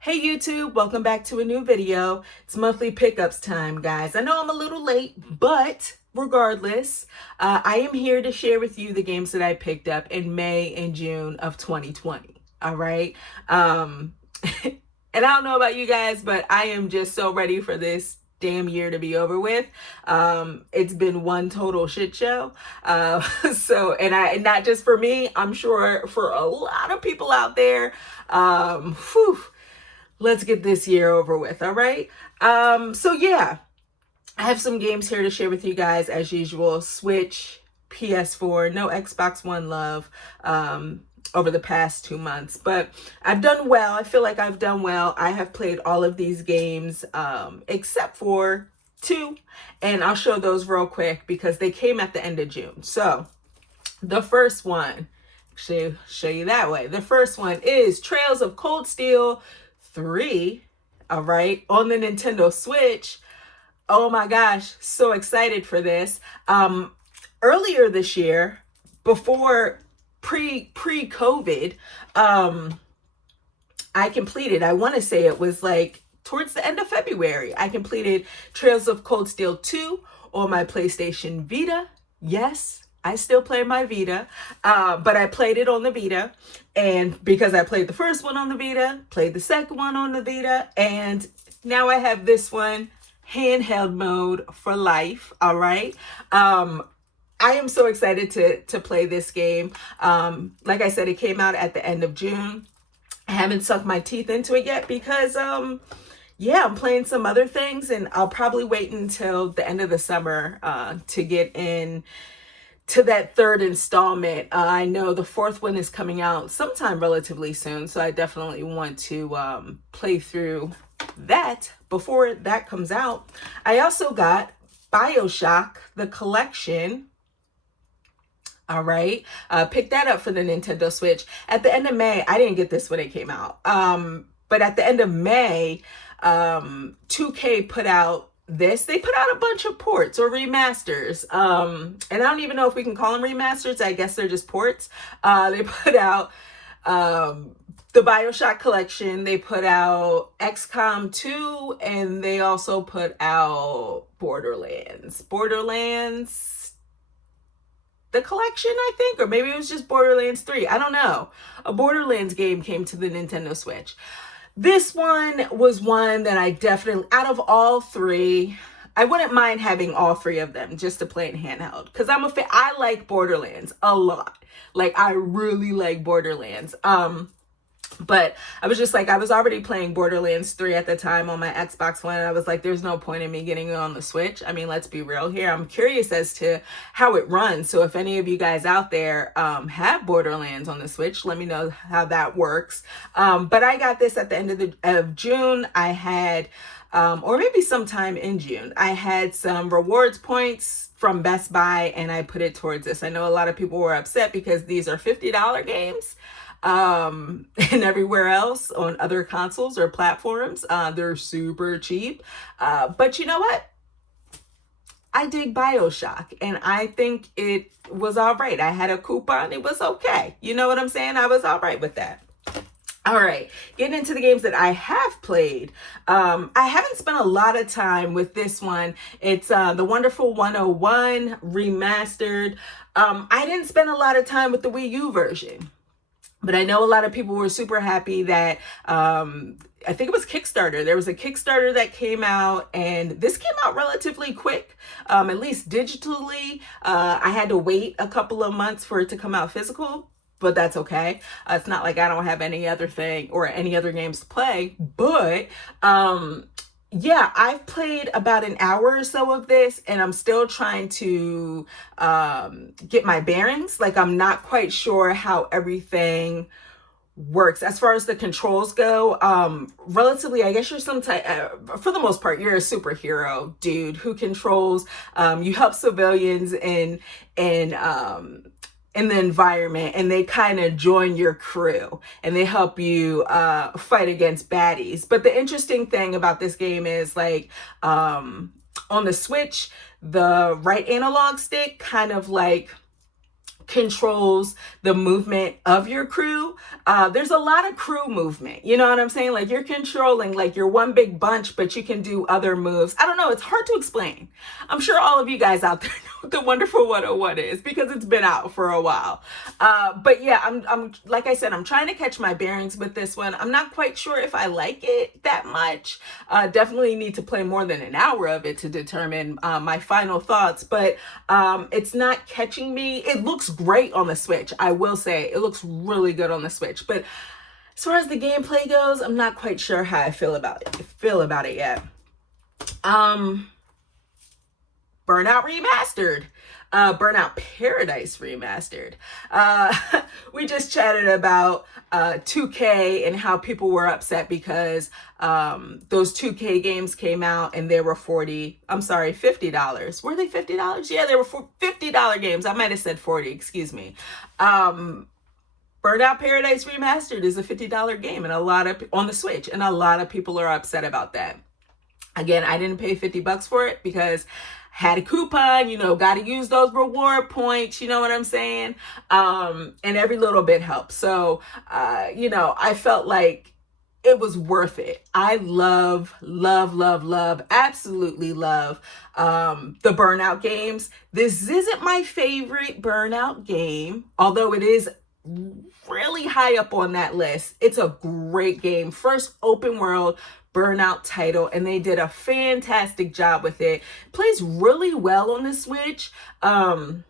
Hey YouTube, welcome back to a new video. It's monthly pickups time, guys. I know I'm a little late, but regardless, I am here to share with you the games that I picked up in May and June of 2020. All right. And I don't know about you guys, but I am just so ready for this damn year to be over with. It's been one total shit show. And not just for me, I'm sure for a lot of people out there. Let's get this year over with. All right. So yeah, I have some games here to share with you guys as usual. Switch, PS4, no Xbox One love over the past 2 months, but I've done well. I feel like I've done well. I have played all of these games except for 2, and I'll show those real quick because they came at the end of June. So the first one, show you that way. The first one is Trails of Cold Steel 3, all right, on the Nintendo Switch. Oh my gosh, so excited for this. Earlier this year, before pre-COVID, I completed, I want to say it was like towards the end of February, I completed Trails of Cold Steel 2 on my PlayStation Vita. Yes, I still play my Vita, but I played it on the Vita. And because I played the first one on the Vita, played the second one on the Vita, and now I have this one handheld mode for life. All right. I am so excited to play this game. Like I said, it came out at the end of June. I haven't sunk my teeth into it yet because yeah, I'm playing some other things, and I'll probably wait until the end of the summer to get in to that third installment. I know the fourth one is coming out sometime relatively soon, so I definitely want to play through that before that comes out. I also got BioShock, the collection. All right. Picked that up for the Nintendo Switch. At the end of May, I didn't get this when it came out. But at the end of May, 2K put out this. They put out a bunch of ports or remasters. And I don't even know if we can call them remasters. I guess they're just ports. They put out the BioShock collection. They put out XCOM 2, and they also put out Borderlands, the collection, I think, or maybe it was just Borderlands 3. I don't know. A Borderlands game came to the Nintendo Switch. This one was one that I definitely, out of all 3, I wouldn't mind having all 3 of them just to play in handheld, because I'm a fan. I like Borderlands a lot. Like, I really like Borderlands. But I was just like, I was already playing Borderlands 3 at the time on my Xbox One, and I was like, there's no point in me getting it on the Switch. I mean, let's be real here. I'm curious as to how it runs. So if any of you guys out there have Borderlands on the Switch, let me know how that works. But I got this at the end of June. I had, or maybe sometime in June, I had some rewards points from Best Buy, and I put it towards this. I know a lot of people were upset because these are $50 games. And everywhere else on other consoles or platforms, they're super cheap. But you know what? I dig BioShock, and I think it was all right. I had a coupon. It was okay. You know what I'm saying? I was all right with that. All right, getting into the games that I have played. I haven't spent a lot of time with this one. It's the Wonderful 101 Remastered. I didn't spend a lot of time with the Wii U version. But I know a lot of people were super happy that, I think it was Kickstarter. There was a Kickstarter that came out, and this came out relatively quick, at least digitally. I had to wait a couple of months for it to come out physical, but that's okay. It's not like I don't have any other thing or any other games to play, but yeah, I've played about an hour or so of this, and I'm still trying to get my bearings. Like, I'm not quite sure how everything works as far as the controls go. Relatively, I guess you're some type, for the most part, you're a superhero dude who controls, you help civilians in the environment, and they kind of join your crew, and they help you fight against baddies. But the interesting thing about this game is, like, on the Switch, the right analog stick kind of like controls the movement of your crew. There's a lot of crew movement. You know what I'm saying? Like you're controlling like you're one big bunch, but you can do other moves. I don't know. It's hard to explain. I'm sure all of you guys out there know what the Wonderful 101 is because it's been out for a while. But yeah, I'm like I said, I'm trying to catch my bearings with this one. I'm not quite sure if I like it that much. Definitely need to play more than an hour of it to determine my final thoughts, but it's not catching me. It looks great on the Switch. I will say it looks really good on the Switch, but as far as the gameplay goes, I'm not quite sure how I feel about it yet. Burnout Remastered. Burnout Paradise Remastered. We just chatted about 2K and how people were upset because those 2K games came out and they were $50. Were they $50? Yeah, they were $50 games. I might have said 40, excuse me. Burnout Paradise Remastered is a $50 game and on the Switch, and a lot of people are upset about that. Again, I didn't pay $50 for it because had a coupon, got to use those reward points, you know what I'm saying? And every little bit helps. So, I felt like it was worth it. I love, absolutely love the Burnout games. This isn't my favorite Burnout game, although it is really high up on that list. It's a great game. First open world Burnout title, and they did a fantastic job with it. Plays really well on the Switch. And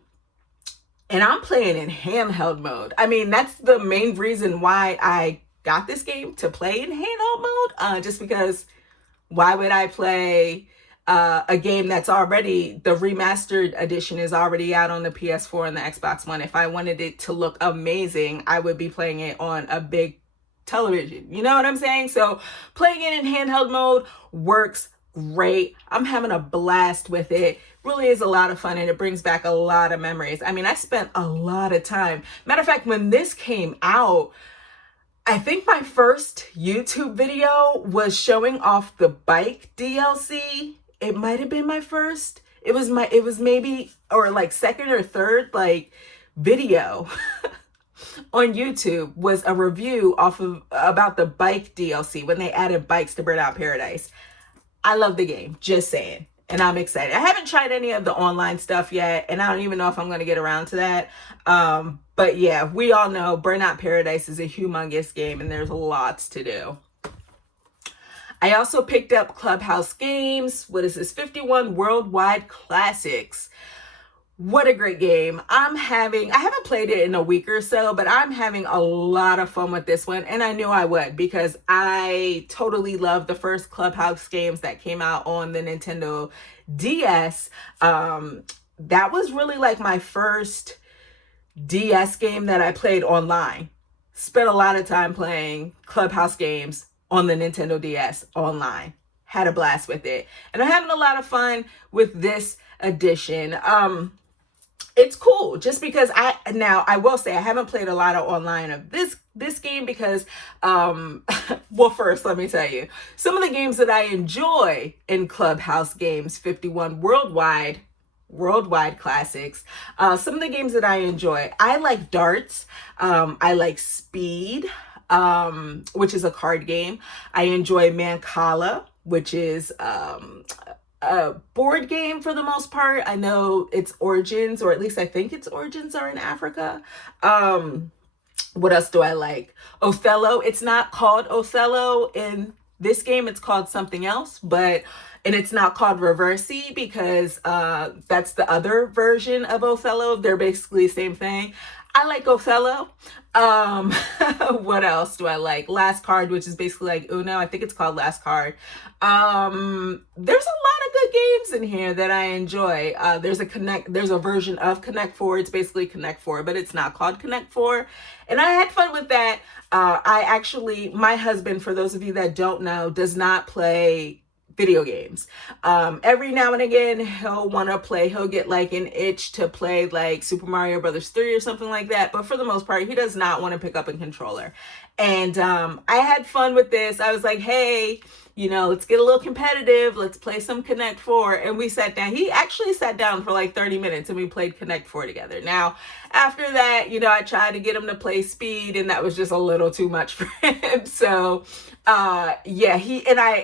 I'm playing in handheld mode. I mean, that's the main reason why I got this game, to play in handheld mode. Just because why would I play a game that's already, the remastered edition is already out on the PS4 and the Xbox One. If I wanted it to look amazing, I would be playing it on a big television. You know what I'm saying? So playing it in handheld mode works great. I'm having a blast with it. Really is a lot of fun, and it brings back a lot of memories. I mean, I spent a lot of time. Matter of fact, when this came out, I think my first YouTube video was showing off the bike DLC. It might have been my first. It was maybe, or like second or third like video on YouTube, was a review about the bike DLC when they added bikes to Burnout Paradise. I love the game, just saying. And I'm excited. I haven't tried any of the online stuff yet, and I don't even know if I'm going to get around to that. But yeah, we all know Burnout Paradise is a humongous game, and there's lots to do. I also picked up Clubhouse Games. What is this? 51 Worldwide Classics. What a great game. I haven't played it in a week or so, but I'm having a lot of fun with this one. And I knew I would, because I totally love the first Clubhouse Games that came out on the Nintendo DS. That was really like my first DS game that I played online. Spent a lot of time playing Clubhouse Games on the Nintendo DS online. Had a blast with it. And I'm having a lot of fun with this edition. It's cool just because I will say I haven't played a lot of online of this game because, well, first, let me tell you, some of the games that I enjoy in Clubhouse Games, 51 Worldwide Classics, some of the games that I enjoy, I like darts, I like Speed, which is a card game. I enjoy Mancala, which is a board game for the most part. I know its origins, or at least I think its origins, are in Africa. What else do I like? Othello. It's not called Othello in this game. It's called something else, and it's not called Reversi because that's the other version of Othello. They're basically the same thing. I like Othello. What else do I like? Last Card, which is basically like Uno. I think it's called Last Card. There's a lot of good games in here that I enjoy. There's a version of Connect 4. It's basically Connect 4, but it's not called Connect 4. And I had fun with that. My husband, for those of you that don't know, does not play video games. Every now and again, he'll get like an itch to play like Super Mario Brothers 3 or something like that. But for the most part, he does not want to pick up a controller. And I had fun with this. I was like, hey, let's get a little competitive. Let's play some Connect 4. And we sat down. He actually sat down for like 30 minutes and we played Connect 4 together. Now, after that, I tried to get him to play Speed and that was just a little too much for him. So, I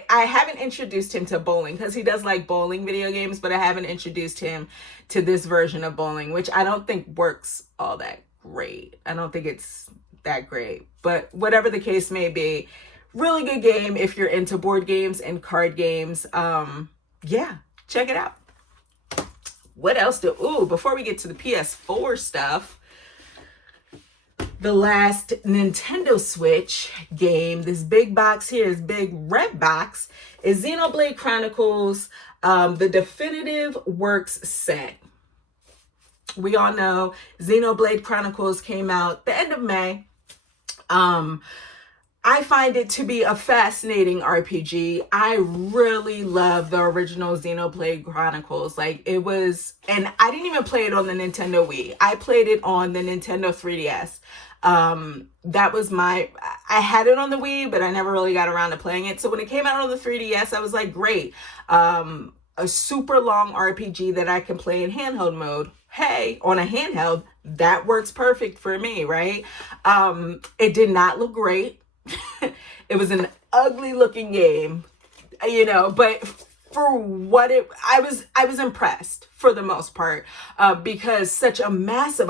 haven't introduced him to bowling because he does like bowling video games, but I haven't introduced him to this version of bowling, which I don't think works all that great. I don't think it's that great, but whatever the case may be, really good game if you're into board games and card games. Check it out. What else before we get to the PS4 stuff, the last Nintendo Switch game, this big box here, this big red box, is Xenoblade Chronicles, the definitive works set. We all know Xenoblade Chronicles came out the end of May. I find it to be a fascinating RPG. I really love the original Xenoblade Chronicles. Like it was, and I didn't even play it on the Nintendo Wii. I played it on the Nintendo 3DS. That was I had it on the Wii, but I never really got around to playing it. So when it came out on the 3DS, I was like, great. A super long RPG that I can play in handheld mode. Hey, on a handheld, that works perfect for me, right? It did not look great. It was an ugly looking game, but for what I was impressed for the most part, because such a massive,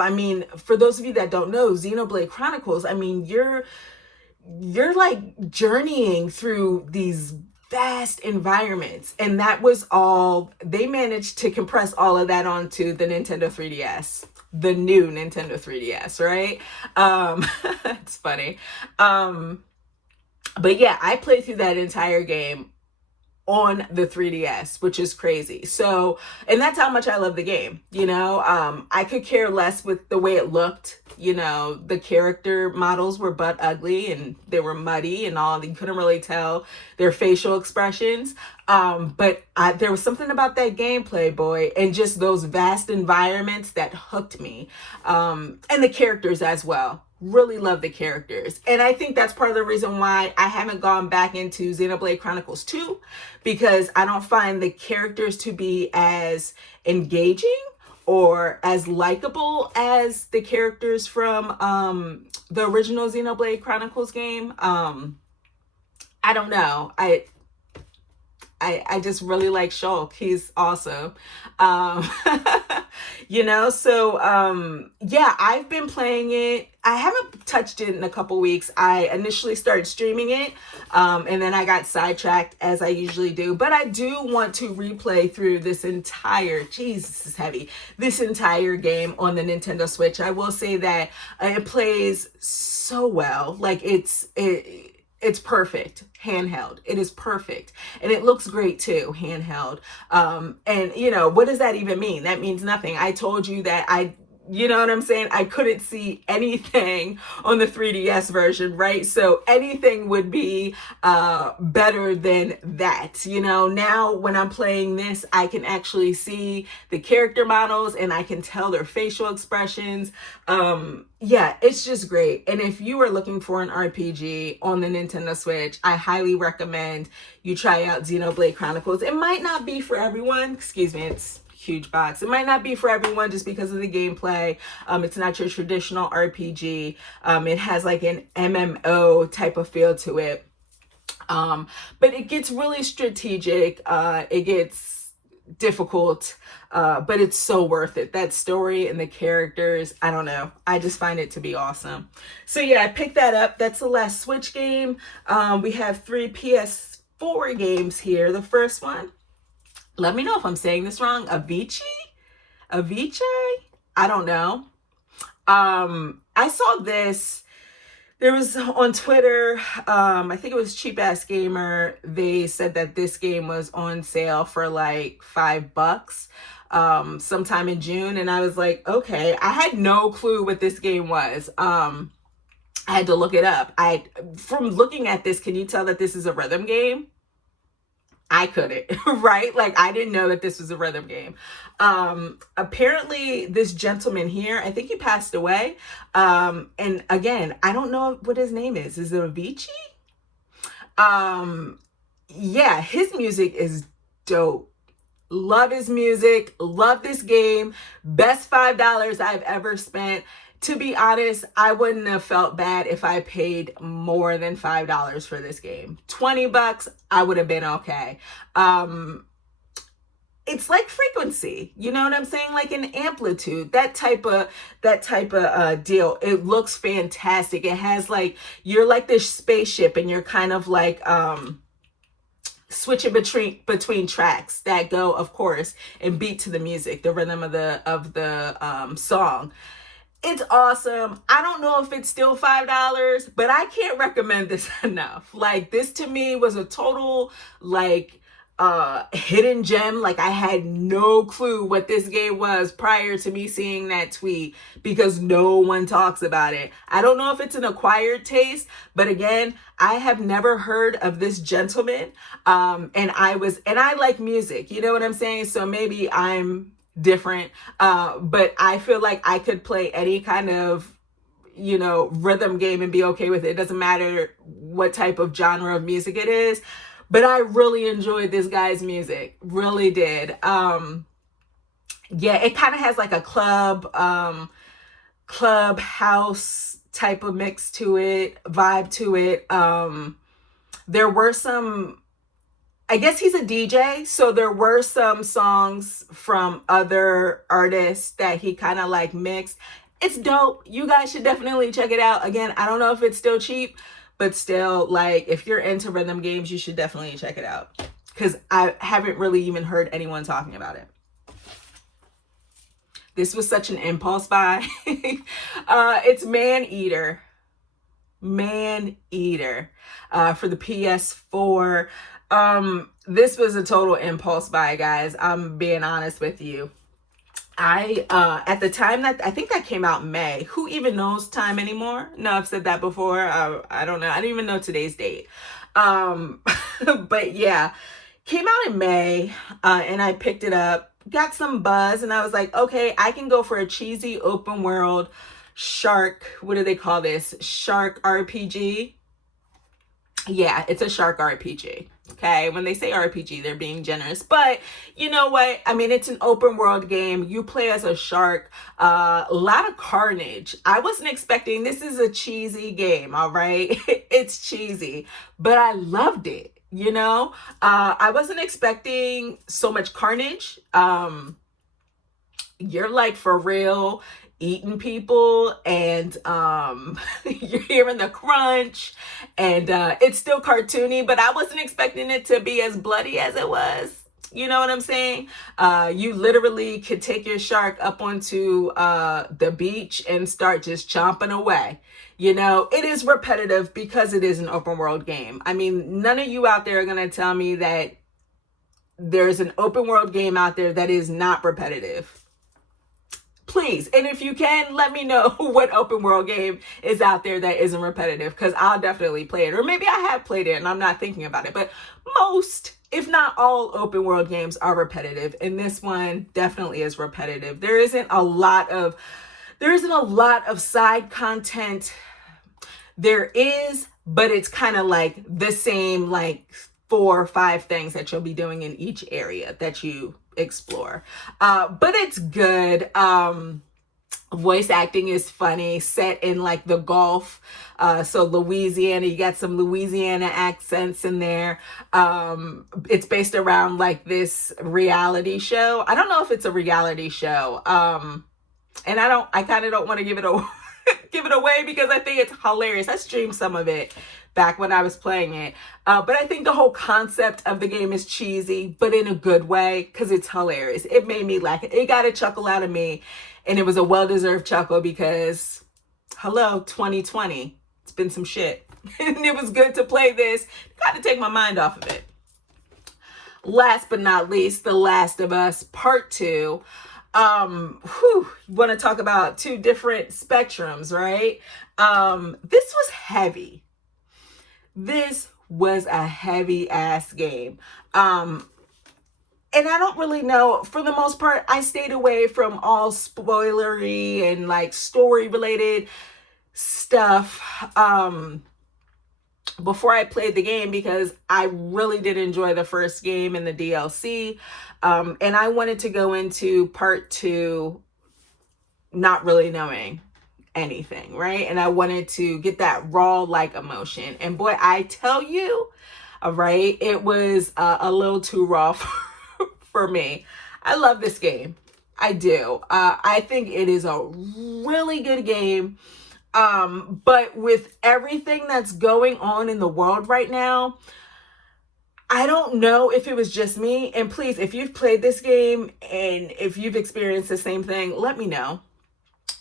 for those of you that don't know, Xenoblade Chronicles, you're like journeying through these vast environments, and that was all, they managed to compress all of that onto the Nintendo 3DS, the new Nintendo 3DS, right? It's funny. But yeah, I played through that entire game on the 3DS, which is crazy. So, and that's how much I love the game, I could care less with the way it looked. The character models were butt ugly and they were muddy and all. You couldn't really tell their facial expressions. But there was something about that gameplay, boy, and just those vast environments that hooked me. And the characters as well. Really love the characters. And I think that's part of the reason why I haven't gone back into Xenoblade Chronicles 2, because I don't find the characters to be as engaging or as likable as the characters from the original Xenoblade Chronicles game. I don't know. I just really like Shulk. He's awesome. I've been playing it. I haven't touched it in a couple weeks. I initially started streaming it, and then I got sidetracked as I usually do. But I do want to replay through this entire, this is heavy, this entire game on the Nintendo Switch. I will say that it plays so well. Like it's perfect handheld. It is perfect. And it looks great too, handheld. What does that even mean? That means nothing. I told you that you know what I'm saying? I couldn't see anything on the 3DS version, right? So anything would be better than that. Now when I'm playing this, I can actually see the character models and I can tell their facial expressions. It's just great. And if you are looking for an RPG on the Nintendo Switch, I highly recommend you try out Xenoblade Chronicles. It might not be for everyone. Excuse me, it's huge box. It might not be for everyone just because of the gameplay. It's not your traditional RPG. It has like an MMO type of feel to it. But it gets really strategic. It gets difficult, but it's so worth it. That story and the characters, I don't know. I just find it to be awesome. So yeah, I picked that up. That's the last Switch game. We have 3 PS4 games here. The first one, let me know if I'm saying this wrong. Avicii? I don't know. I saw this. There was on Twitter, I think it was Cheap Ass Gamer. They said that this game was on sale for like $5 sometime in June. And I was like, okay. I had no clue what this game was. I had to look it up. From looking at this, can you tell that this is a rhythm game? I couldn't, right? Like, I didn't know that this was a rhythm game. Apparently this gentleman here, I think he passed away. And again, I don't know what his name is. Is it Avicii? Yeah, his music is dope. Love his music, love this game. Best $5 I've ever spent. To be honest, I wouldn't have felt bad if I paid more than $5 for this game. $20, I would have been okay. It's like frequency, you know what I'm saying? Like an amplitude, that type of deal. It looks fantastic. It has like, you're like this spaceship and you're kind of like, switching between tracks that go, of course, and beat to the music, the rhythm of the song. It's awesome. I don't know if it's still $5, but I can't recommend this enough. Like, this to me was a total like hidden gem. Like, I had no clue what this game was prior to me seeing that tweet, because no one talks about it. I don't know if it's an acquired taste, but again, I have never heard of this gentleman. And I like music, you know what I'm saying? So maybe I'm different. But I feel like I could play any kind of, you know, rhythm game and be okay with it. It doesn't matter what type of genre of music it is. But I really enjoyed this guy's music. Really did. Yeah, it kind of has like a clubhouse type of mix to it, vibe to it. There were some, I guess he's a DJ, so there were some songs from other artists that he kind of like mixed. It's dope. You guys should definitely check it out. Again, I don't know if it's still cheap, but still, like, if you're into rhythm games, you should definitely check it out, because I haven't really even heard anyone talking about it. This was such an impulse buy. It's Maneater. Maneater for the PS4. This was a total impulse buy, guys. I'm being honest with you. At the time that, I think that came out in May. Who even knows time anymore? No, I've said that before. I don't know. I don't even know today's date. But yeah, came out in May, and I picked it up, got some buzz, and I was like, okay, I can go for a cheesy open world shark. What do they call this? Shark RPG. Yeah, it's a shark RPG. Okay, when they say RPG, they're being generous. But you know what? I mean, it's an open world game. You play as a shark. A lot of carnage. I wasn't expecting, this is a cheesy game, all right? It's cheesy, but I loved it, you know? I wasn't expecting so much carnage. You're like for real eating people, and you're hearing the crunch, and it's still cartoony, but I wasn't expecting it to be as bloody as it was. You know what I'm saying? You literally could take your shark up onto the beach and start just chomping away. You know, it is repetitive because it is an open world game. I mean, none of you out there are going to tell me that there's an open world game out there that is not repetitive. Please. And if you can, let me know what open world game is out there that isn't repetitive, because I'll definitely play it. Or maybe I have played it and I'm not thinking about it. But most, if not all, open world games are repetitive. And this one definitely is repetitive. There isn't a lot of side content. There is, but it's kind of like the same, like 4 or 5 things that you'll be doing in each area that you explore. But it's good. Voice acting is funny, set in like the Gulf. So Louisiana, you got some Louisiana accents in there. It's based around like this reality show. I don't know if it's a reality show. And I kind of don't want to give it away because I think it's hilarious. I streamed some of it back when I was playing it. But I think the whole concept of the game is cheesy, but in a good way, because it's hilarious. It made me laugh. It got a chuckle out of me, and it was a well-deserved chuckle because, hello, 2020. It's been some shit. And it was good to play this, kind of take my mind off of it. Last but not least, The Last of Us Part 2. You want to talk about 2 different spectrums, right? This was heavy. This was a heavy ass game. And I don't really know, for the most part, I stayed away from all spoilery and like story related stuff before I played the game, because I really did enjoy the first game and the DLC. And I wanted to go into part 2 not really knowing anything, right? And I wanted to get that raw like emotion. And boy, I tell you, all right, it was a little too raw for me. I love this game. I do. I think it is a really good game. But with everything that's going on in the world right now, I don't know if it was just me. And please, if you've played this game and if you've experienced the same thing, let me know.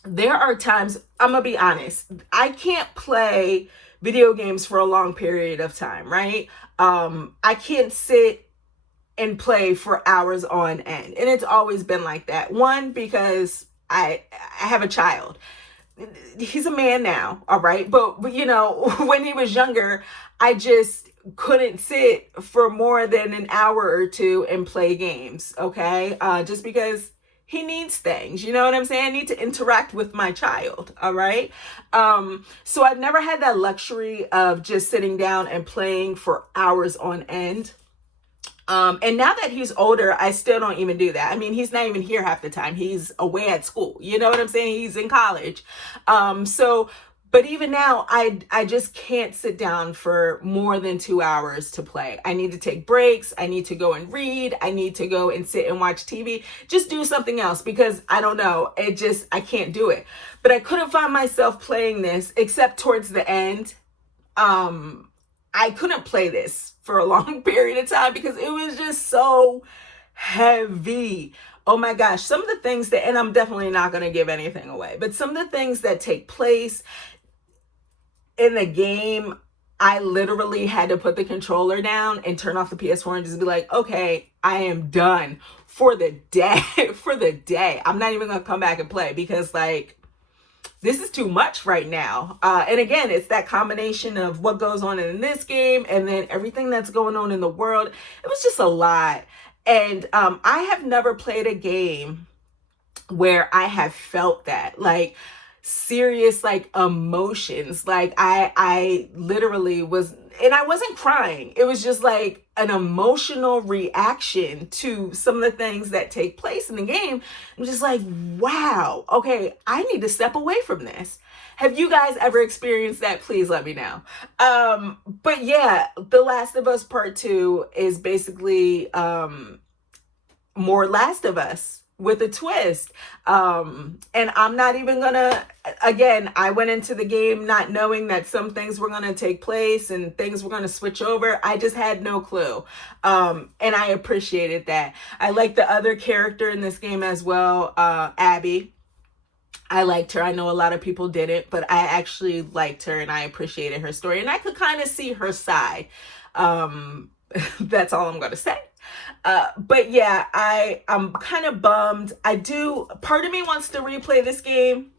There are times, I'm gonna be honest, I can't play video games for a long period of time, right? I can't sit and play for hours on end. And it's always been like that. One, because I have a child. He's a man now, all right? But you know, when he was younger, I just couldn't sit for more than an hour or two and play games, okay? Just because he needs things, you know what I'm saying? I need to interact with my child, all right? So I've never had that luxury of just sitting down and playing for hours on end. And now that he's older, I still don't even do that. I mean, he's not even here half the time. He's away at school. You know what I'm saying? He's in college. But even now, I just can't sit down for more than 2 hours to play. I need to take breaks. I need to go and read. I need to go and sit and watch TV. Just do something else, because I don't know. I can't do it. But I couldn't find myself playing this except towards the end. I couldn't play this for a long period of time because it was just so heavy. Oh my gosh. Some of the things that, and I'm definitely not going to give anything away, but some of the things that take place in the game, I literally had to put the controller down and turn off the PS4 and just be like, okay, I am done for the day, for the day. I'm not even going to come back and play because like, this is too much right now. And again, it's that combination of what goes on in this game and then everything that's going on in the world. It was just a lot. And I have never played a game where I have felt that, like serious, like emotions. Like I literally was, and I wasn't crying. It was just like an emotional reaction to some of the things that take place in the game. I'm just like, wow, okay, I need to step away from this. Have you guys ever experienced that? Please let me know. But yeah, The Last of Us Part 2 is basically more Last of Us with a twist. And I'm not even gonna, again, I went into the game not knowing that some things were gonna take place and things were gonna switch over. I just had no clue. And I appreciated that. I like the other character in this game as well, Abby. I liked her. I know a lot of people didn't, but I actually liked her and I appreciated her story. And I could kind of see her side. That's all I'm gonna say. But yeah, I'm kind of bummed. Part of me wants to replay this game.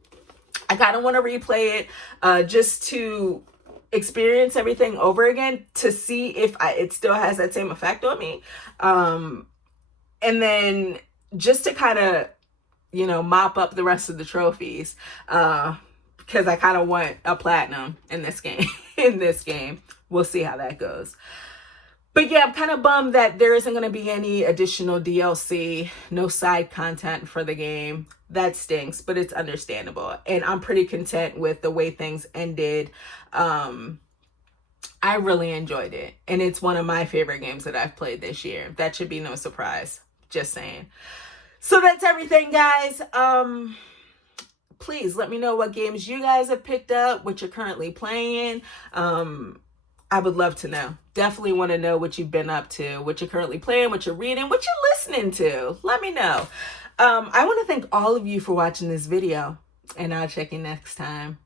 I kind of want to replay it just to experience everything over again to see if it still has that same effect on me. And then just to kind of, mop up the rest of the trophies because I kind of want a platinum in this game. We'll see how that goes. But yeah, I'm kind of bummed that there isn't going to be any additional DLC, no side content for the game. That stinks, but it's understandable. And I'm pretty content with the way things ended. I really enjoyed it. And it's one of my favorite games that I've played this year. That should be no surprise. Just saying. So that's everything, guys. Please let me know what games you guys have picked up, what you're currently playing. I would love to know. Definitely want to know what you've been up to, what you're currently playing, what you're reading, what you're listening to. Let me know. I want to thank all of you for watching this video, and I'll check you next time.